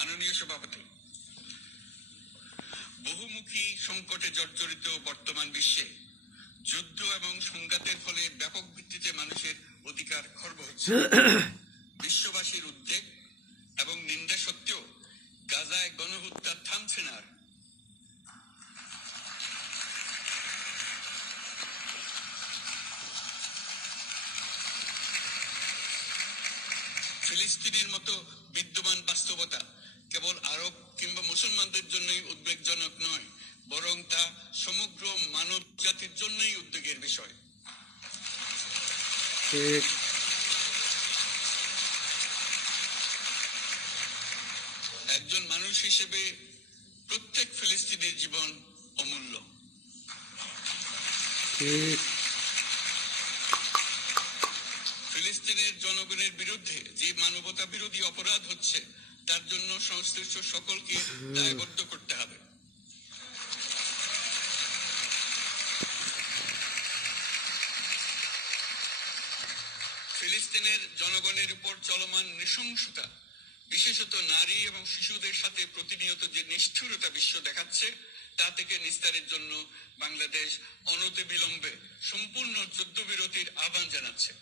মাননীয় সভাপতি, বহুমুখী সংকটে জর্জরিত বর্তমান বিশ্বে যুদ্ধ এবং সংঘাতের ফলে ব্যাপক ভিত্তিতে মানুষের অধিকার খর্ব হচ্ছে। বিশ্ববাসীর উদ্বেগ এবং নিন্দা সত্ত্বেও গাজায় গণহত্যা থামছে না। ফিলিস্তিনের মতো বিদ্যমান বাস্তবতা কেবল আরব কিংবা মুসলমানদের জন্যই উদ্বেগজনক নয়, বরং তা সমগ্র মানব জাতির জন্যই উদ্বেগের বিষয়। একজন মানুষ হিসেবে প্রত্যেক ফিলিস্তিনের জীবন অমূল্য। ফিলিস্তিনের জনগণের বিরুদ্ধে যে মানবতা বিরোধী অপরাধ হচ্ছে তার জন্য সংশ্লিষ্ট সকলকে দায়বদ্ধ করতে হবে। ফিলিস্তিনের জনগণের উপর চলমান নৃশংসতা, বিশেষত নারী এবং শিশুদের সাথে প্রতিনিয়ত যে নিষ্ঠুরতা বিশ্ব দেখাচ্ছে, তা থেকে নিস্তারের জন্য বাংলাদেশ অনতিবিলম্বে সম্পূর্ণ যুদ্ধবিরতির আহ্বান জানাচ্ছে।